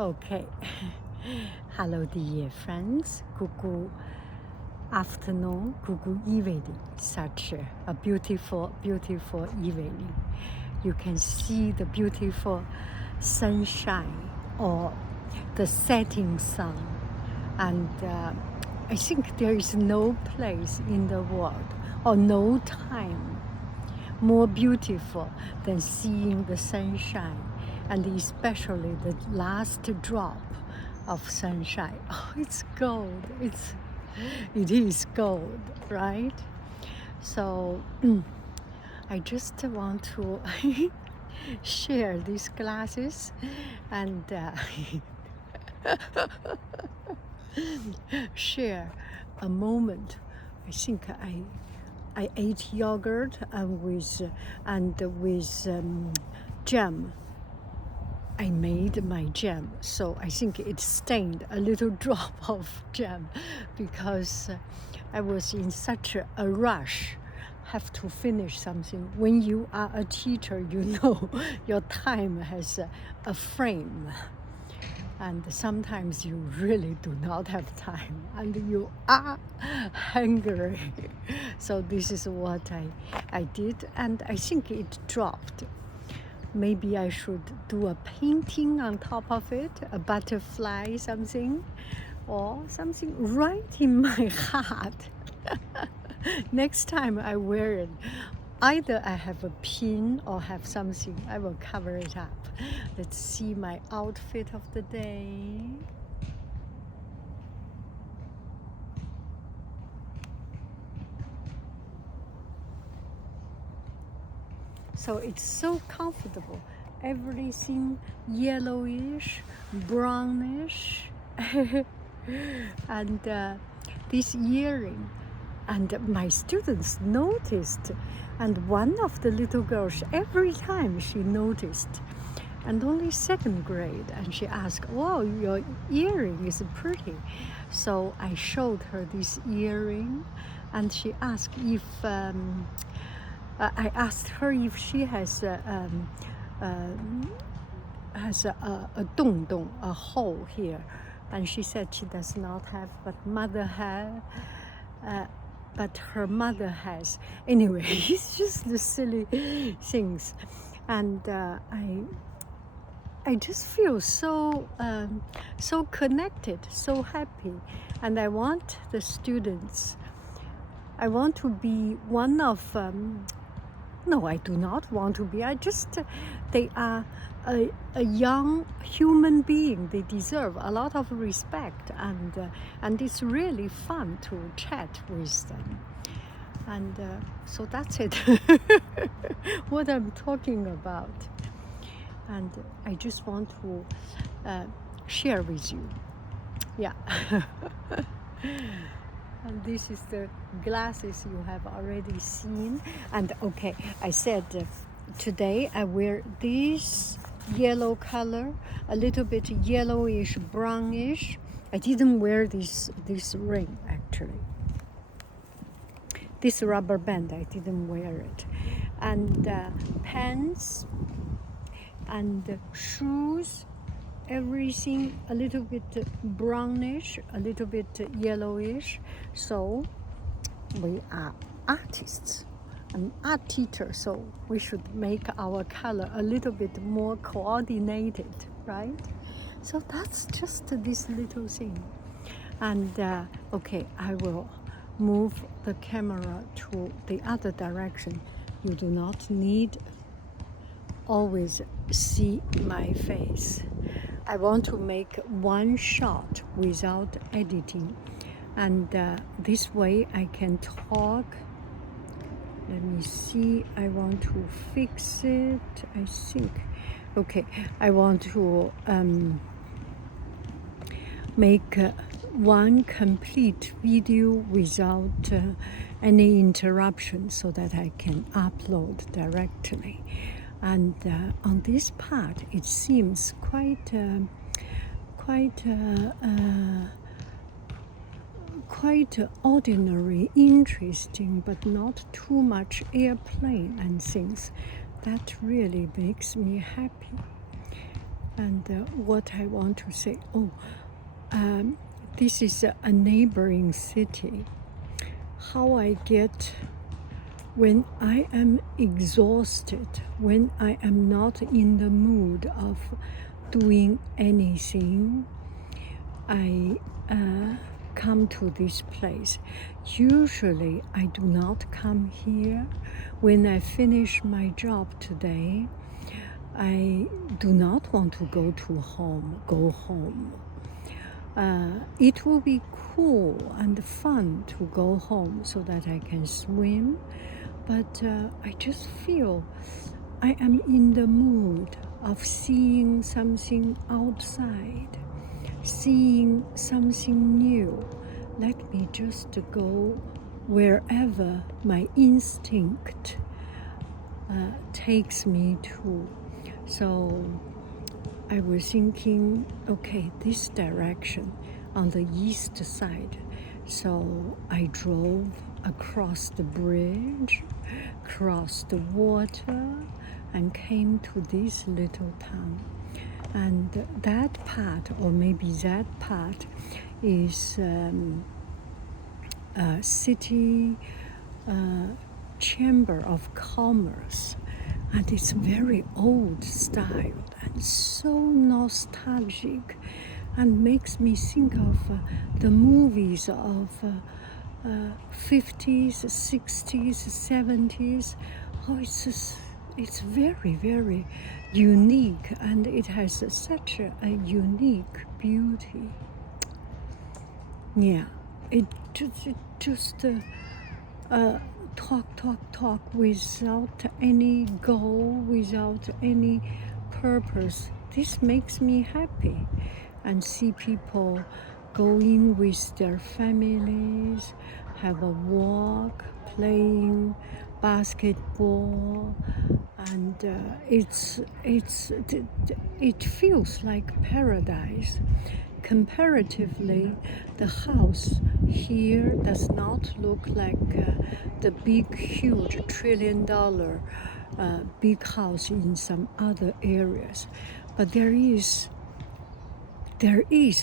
Okay. Hello, dear friends. Good afternoon, good evening. Such a beautiful, beautiful evening. You can see the beautiful sunshine or the setting sun. And I think there is no place in the world or no time more beautiful than seeing the sunshine, and especially the last drop of sunshine. Oh, it's gold. It is gold, right? So I just want to share these glasses and share a moment. I think I ate yogurt with jam. I made my jam, so I think it stained a little drop of jam because I was in such a rush, have to finish something. When you are a teacher, you know your time has a frame. And sometimes you really do not have time and you are hungry. So this is what I did, and I think it dropped. Maybe I should do a painting on top of it, a butterfly, something, or something right in my heart. Next time I wear it, either I have a pin or have something, I will cover it up. Let's see my outfit of the day. So it's so comfortable. Everything yellowish, brownish, and this earring. And my students noticed, and one of the little girls, every time she noticed, and only second grade, and she asked, "Wow, your earring is pretty." So I showed her this earring, and she asked if I asked her if she has a dong, a hole here, and she said she does not have, but mother has. But her mother has. Anyway, it's just the silly things, and I just feel so so connected, so happy, and I want the students. I want to be one of. No, I do not want to be. I just they are a young human being. They deserve a lot of respect, and it's really fun to chat with them. And so that's it. What I'm talking about, and I just want to share with you. Yeah. And this is the glasses you have already seen. And okay, I said today I wear this yellow color, a little bit yellowish, brownish. I didn't wear this ring actually. This rubber band, I didn't wear it. And pants and shoes, everything a little bit brownish, a little bit yellowish. So we are artists, an art teacher, so we should make our color a little bit more coordinated, right? So that's just this little thing. And okay, I will move the camera to the other direction. You do not need always see my face. I want to make one shot without editing, and this way I can talk. Let me see, I want to fix it, I think. Okay, I want to make one complete video without any interruption so that I can upload directly. And on this part, it seems quite ordinary, interesting, but not too much airplane and things. That really makes me happy. And what I want to say, this is a neighboring city. How I get when I am exhausted, when I am not in the mood of doing anything, I come to this place. Usually I do not come here. When I finish my job today, I do not want to go home. It will be cool and fun to go home so that I can swim, but I just feel I am in the mood of seeing something outside, seeing something new. Let me just go wherever my instinct takes me to. So I was thinking, okay, this direction on the east side. So I drove across the bridge, crossed the water, and came to this little town. And that part, or maybe that part, is a city chamber of commerce. And it's very old style and so nostalgic, and makes me think of the movies of 50s, 60s, 70s. Oh, it's very, very unique, and it has such a unique beauty. Yeah, it just talk without any goal, without any purpose. This makes me happy, and see people going with their families, have a walk, playing basketball, and it feels like paradise. Comparatively, the house here does not look like the big, huge $1 trillion big house in some other areas, but there is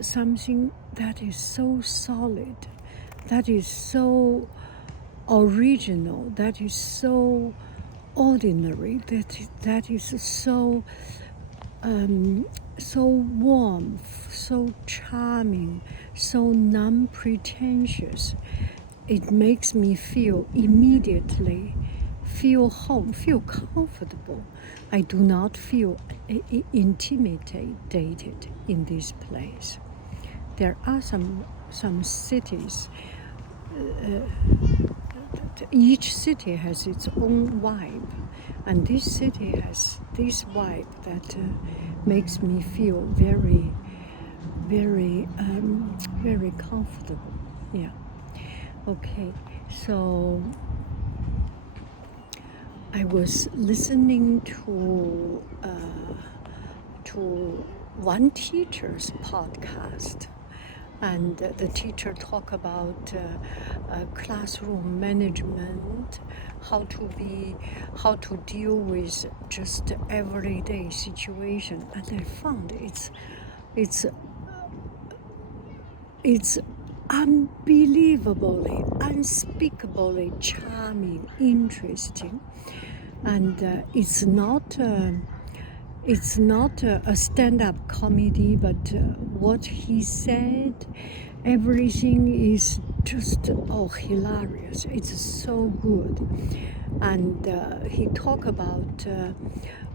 something that is so solid, that is so original, that is so ordinary, that is so warm, so charming, so non-pretentious. It makes me immediately feel home, feel comfortable. I do not feel intimidated in this place. There are some cities. Each city has its own vibe, and this city has this vibe that makes me feel very, very, very comfortable. Yeah. Okay. So I was listening to one teacher's podcast, and the teacher talked about classroom management, how to deal with just everyday situation, and I found it's unbelievably, unspeakably charming, interesting, and it's not a stand-up comedy, but what he said, everything is just hilarious. It's so good. And he talked about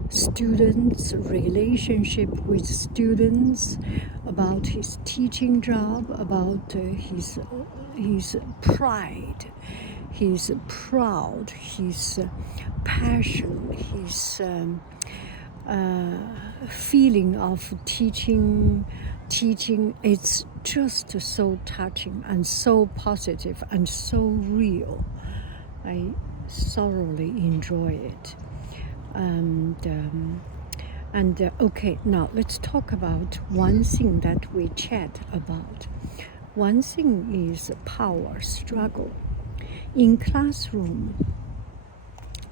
students' relationship with students, about his teaching job, about his pride, his proud, his passion, his feeling of teaching. It's just so touching and so positive and so real. I thoroughly enjoy it. Okay, now let's talk about one thing that we chat about. One thing is power struggle. In classroom,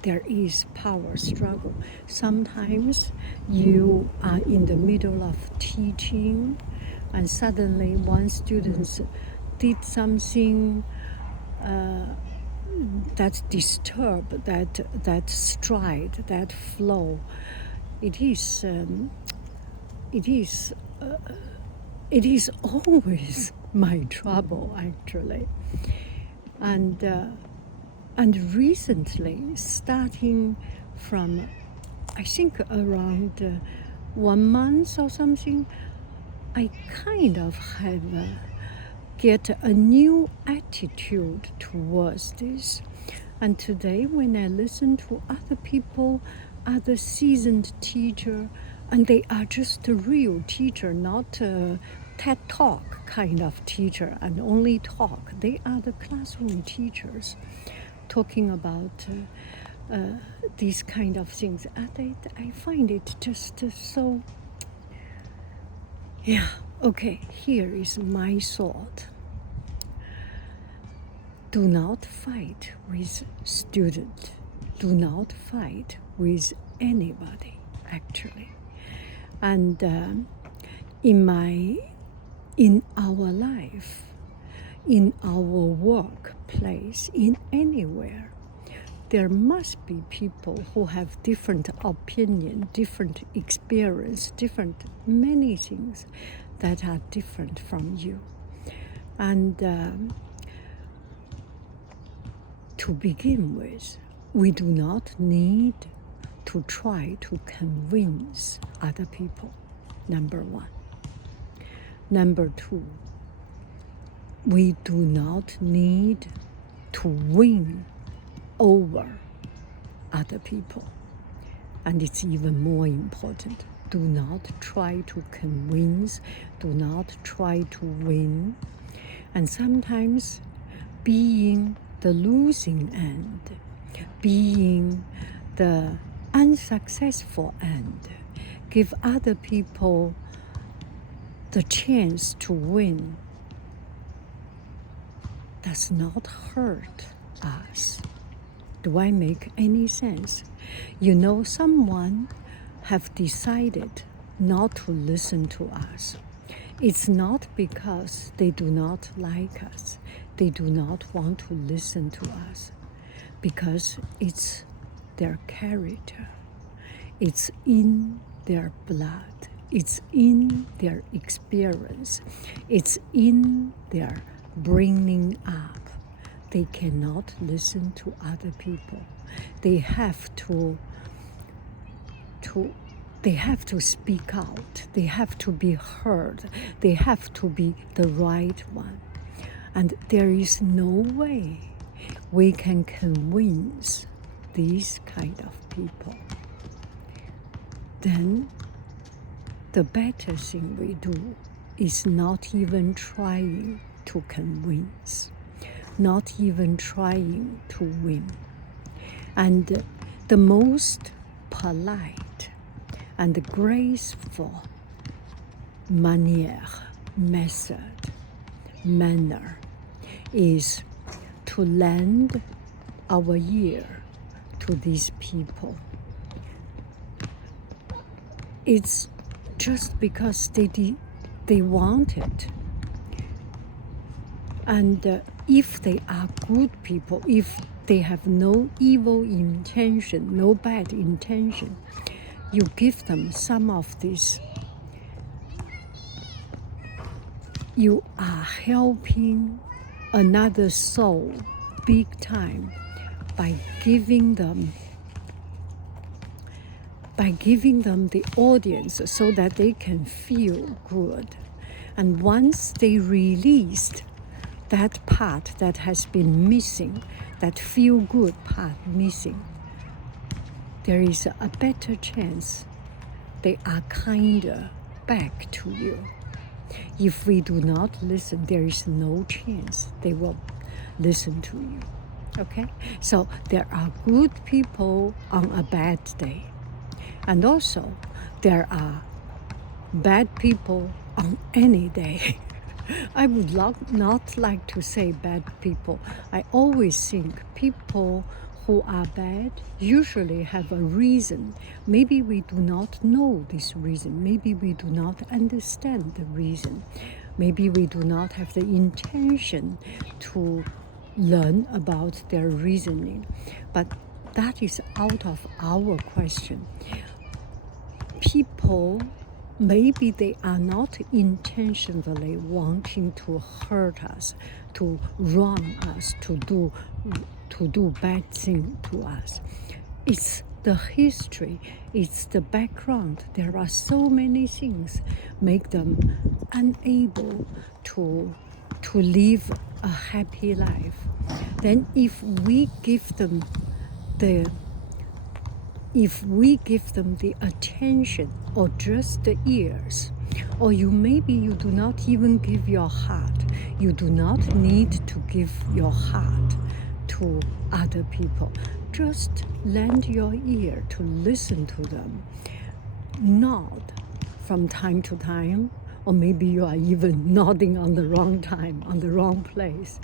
there is power struggle. Sometimes you are in the middle of teaching, and suddenly one student did something that disturb that stride, that flow. It is always my trouble, actually. And recently, starting from, I think around 1 month or something, I kind of have get a new attitude towards this. And today, when I listen to other people, other seasoned teacher, and they are just a real teacher, not a TED Talk kind of teacher and only talk. They are the classroom teachers talking about these kind of things. And I find it just so, yeah, okay, here is my thought. Do not fight with student. Do not fight with anybody, actually. And in our life, in our workplace, in anywhere, there must be people who have different opinion, different experience, different many things that are different from you. And to begin with, we do not need to try to convince other people, number one. Number two, we do not need to win over other people. And it's even more important. Do not try to convince, do not try to win. And sometimes being the losing end, being the unsuccessful end, give other people the chance to win, does not hurt us. Do I make any sense? You know, someone have decided not to listen to us. It's not because they do not like us. They do not want to listen to us, because it's their character. It's in their blood. It's in their experience. It's in their bringing up. They cannot listen to other people. They have to speak out. They have to be heard. They have to be the right one. And there is no way we can convince these kind of people. Then the better thing we do is not even trying to convince, not even trying to win. And the most polite and graceful manner is to lend our ear to these people. It's just because they want it. And if they are good people, if they have no evil intention, no bad intention, you give them some of this. You are helping another soul big time by giving them the audience so that they can feel good. And once they released that part that has been missing, that feel good part missing, there is a better chance they are kinder back to you. If we do not listen, there is no chance they will listen to you. Okay? So there are good people on a bad day. And also, there are bad people on any day. I would not like to say bad people. I always think people who are bad usually have a reason. Maybe we do not know this reason. Maybe we do not understand the reason. Maybe we do not have the intention to learn about their reasoning. But that is out of our question. People, maybe they are not intentionally wanting to hurt us, to wrong us, to do bad things to us. It's the history, it's the background. There are so many things make them unable to live a happy life. Then if we give them the attention or just the ears, or maybe you do not even give your heart. You do not need to give your heart to other people. Just lend your ear to listen to them. Nod from time to time, or maybe you are even nodding on the wrong time, on the wrong place.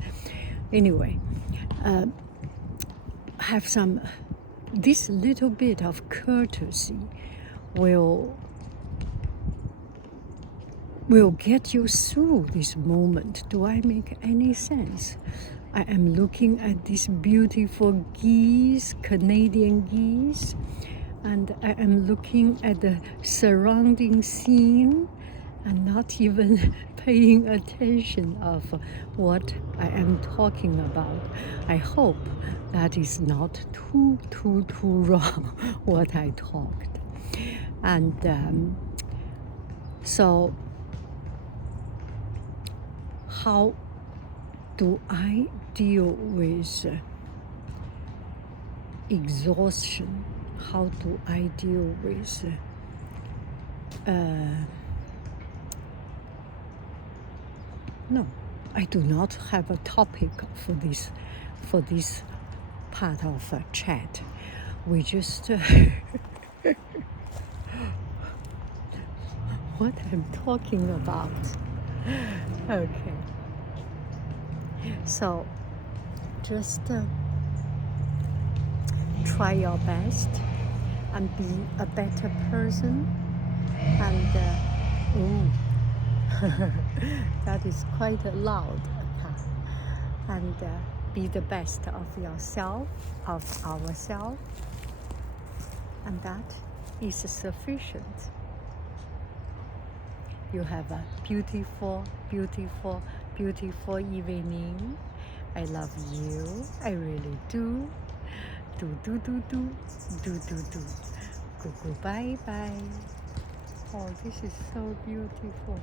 Anyway, have this little bit of courtesy will get you through this moment. Do I make any sense? I am looking at these beautiful geese, Canadian geese, and I am looking at the surrounding scene and not even paying attention of what I am talking about. I hope that is not too wrong what I talked. And so how do I deal with exhaustion? How do I deal with no, I do not have a topic for this part of a chat. We just what I'm talking about. Okay. So just try your best and be a better person. And that is quite loud. And be the best of yourself, of ourselves, and that is sufficient. You have a beautiful, beautiful, beautiful evening. I love you. I really do. Do. Go. Bye. Oh, this is so beautiful.